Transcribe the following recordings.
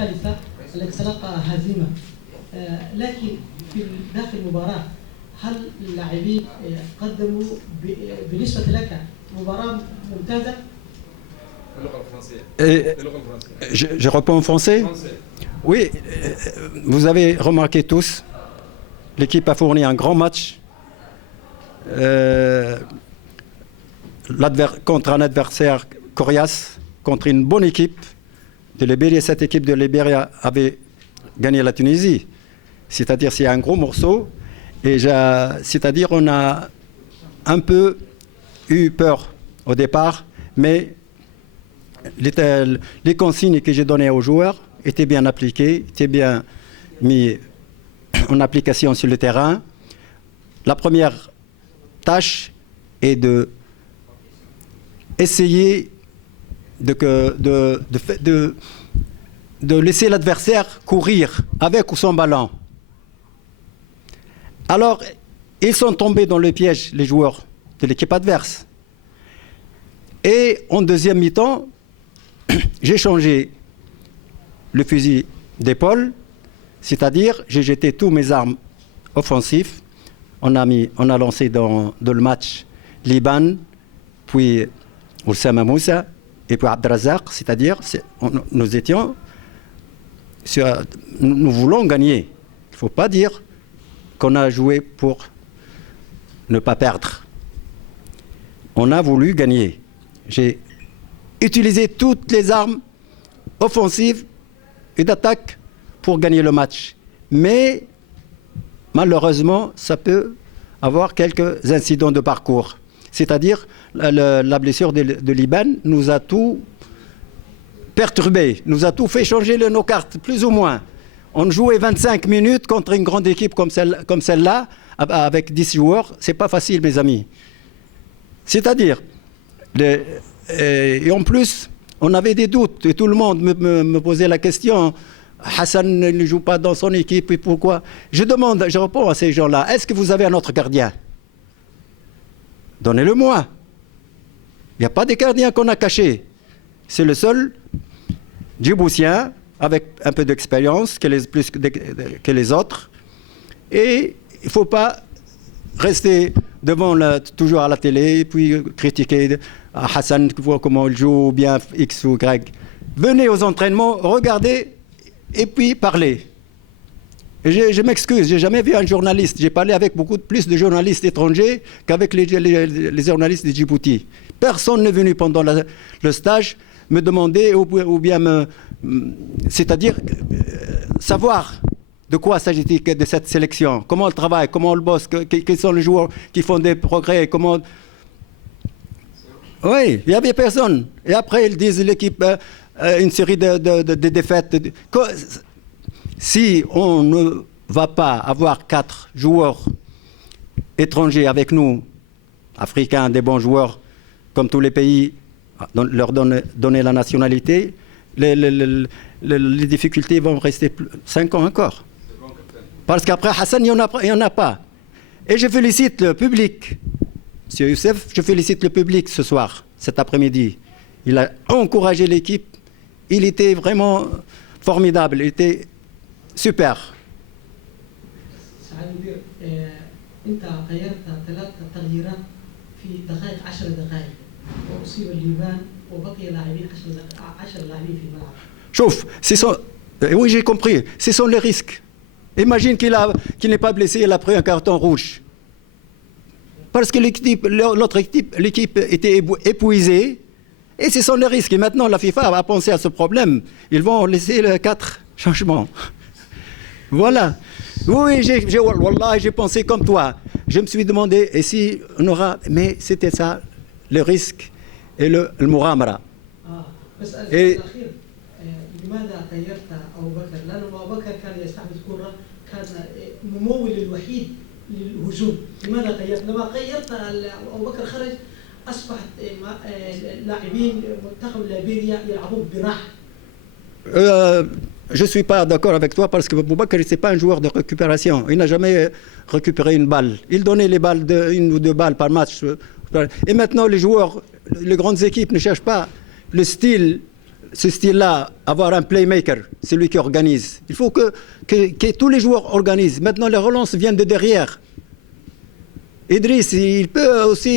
الثالثة التي تلقى هزيمة، لكن في داخل المباراة هل اللاعبين قدموا بالنسبة لك مباراة ممتازة؟ Je réponds en français. Oui, vous avez remarqué tous, l'équipe a fourni un grand match contre un adversaire coriace, contre une bonne équipe de Libérie. Cette équipe de Libérie avait gagné la Tunisie. C'est-à-dire c'est un gros morceau. Et c'est-à-dire on a un peu eu peur au départ, mais les consignes que j'ai données aux joueurs étaient bien appliquées, étaient bien mis en application sur le terrain. La première tâche est de essayer de laisser l'adversaire courir avec ou sans ballon. Alors, ils sont tombés dans le piège, les joueurs de l'équipe adverse. Et en deuxième mi-temps, j'ai changé le fusil d'épaule, c'est-à-dire j'ai jeté tous mes armes offensives. On a lancé dans le match Liban, puis Oussama Moussa et puis Abdelrazak, c'est-à-dire nous voulons gagner. Il ne faut pas dire qu'on a joué pour ne pas perdre. On a voulu gagner. J'ai utilisé toutes les armes offensives et d'attaque pour gagner le match. Mais malheureusement, ça peut avoir quelques incidents de parcours. C'est-à-dire la blessure de Liban nous a tout perturbé, nous a tout fait changer nos cartes, plus ou moins. On jouait 25 minutes contre une grande équipe comme celle-là, avec 10 joueurs. C'est pas facile, mes amis. C'est-à-dire, et en plus, on avait des doutes, et tout le monde me posait la question. Hassan ne joue pas dans son équipe, et pourquoi? Je réponds à ces gens-là, est-ce que vous avez un autre gardien? Donnez-le-moi. Il n'y a pas de gardien qu'on a caché. C'est le seul djiboutien avec un peu d'expérience plus que les autres. Et il ne faut pas rester toujours à la télé et puis critiquer Hassan, comment il joue, bien X ou Y. Venez aux entraînements, regardez et puis parlez. Et je m'excuse, j'ai jamais vu un journaliste. J'ai parlé avec plus de journalistes étrangers qu'avec les journalistes de Djibouti. Personne n'est venu pendant le stage me demander ou bien c'est-à-dire savoir de quoi s'agit-il de cette sélection, comment elle travaille, comment elle bosse, quels sont les joueurs qui font des progrès, comment... Oui, il n'y avait personne. Et après, ils disent l'équipe, une série de défaites. Si on ne va pas avoir 4 joueurs étrangers avec nous, africains, des bons joueurs, comme tous les pays, leur donner la nationalité, les difficultés vont rester 5 ans encore. Parce qu'après Hassan, il n'y en a pas. Et je félicite le public. Monsieur Youssef, je félicite le public ce soir, cet après-midi. Il a encouragé l'équipe. Il était vraiment formidable. Il était super. أنت غيرت 3 تغييرات في دقائق 10 دقائق وأصيب الليبان وبقي لاعبين 10 لاعبين في الملعب. Oui, j'ai compris. Ce sont les risques. Imagine qu'il n'est pas blessé, il a pris un carton rouge. Parce que l'équipe était épuisée. Et ce sont les risques. Et maintenant, la FIFA va penser à ce problème. Ils vont laisser les 4 changements. Voilà. Oui, j'ai pensé comme toi. Je me suis demandé, et si on aura... Mais c'était ça, le risque et le mouramara. Et... لماذا غيرت أبو بكر؟ لأن أبو بكر كان يستحوذ كرة، كان الممول الوحيد للهجوم. لماذا غيرت؟ لما غيرت أبو بكر خرج أصبح لاعبين منتخب ليبيريا يلعبون براحة. Je ne suis pas d'accord avec toi parce que Boubacar, ce n'est pas un joueur de récupération. Il n'a jamais récupéré une balle. Il donnait les balles, 1 ou 2 balles par match. Et maintenant, les joueurs, les grandes équipes ne cherchent pas le style ce style-là, avoir un playmaker, celui qui organise. Il faut que tous les joueurs organisent. Maintenant, les relances viennent de derrière. Idriss, il peut aussi...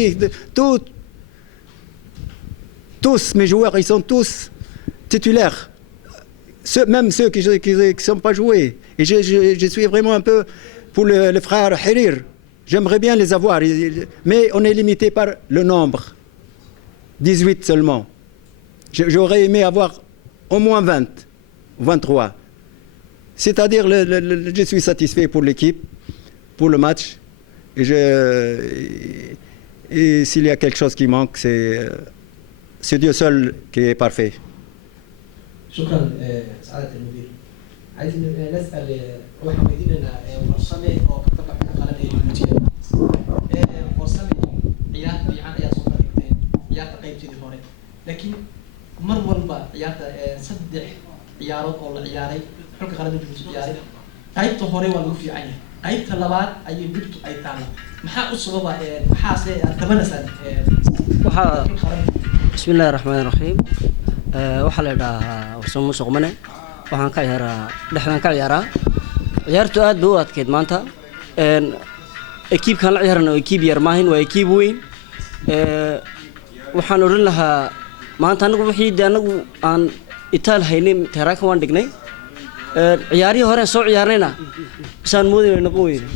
Tous mes joueurs, ils sont tous titulaires. Même ceux qui ne sont pas joués. Et je suis vraiment un peu pour le frère Hirir. J'aimerais bien les avoir, mais on est limité par le nombre. 18 seulement. J'aurais aimé avoir au moins 20, 23. C'est-à-dire, je suis satisfait pour l'équipe, pour le match. Et s'il y a quelque chose qui manque, c'est Dieu seul qui est parfait. شكرا سعادة المدير. عايزين نسأل واحد مديننا ورسمي أو كتبع قلنا الجيبوتية. ورسمي عيار بيعان عيار صوت كتير عيار تقيم جدي هوني. لكن مر والبا عيار صدق عيارات أو عياري حركة قلنا الجيبوتية عياري. قيبته هوني والوفي عينه. قيبته لبعض أي جبت أي تعلم. محا أصلا محاسة تمنى سنة. بسم الله الرحمن الرحيم. waxaa la yidhaahaa warsamo suqmane waxaan ka ciyaaraa dhexdan ka ciyaaraa ciyaartu aad bay u adkeyd maanta ekiibkan la ciyaarana waa ekiib yar maahin waa ekiib weyn waxaan odhan lahaa maanta anagu wixii de anagu aan itaal haynay teeraanka waan dhignay ciyaarihii hore soo ciyaarnayna isaan moodayna noqon weyne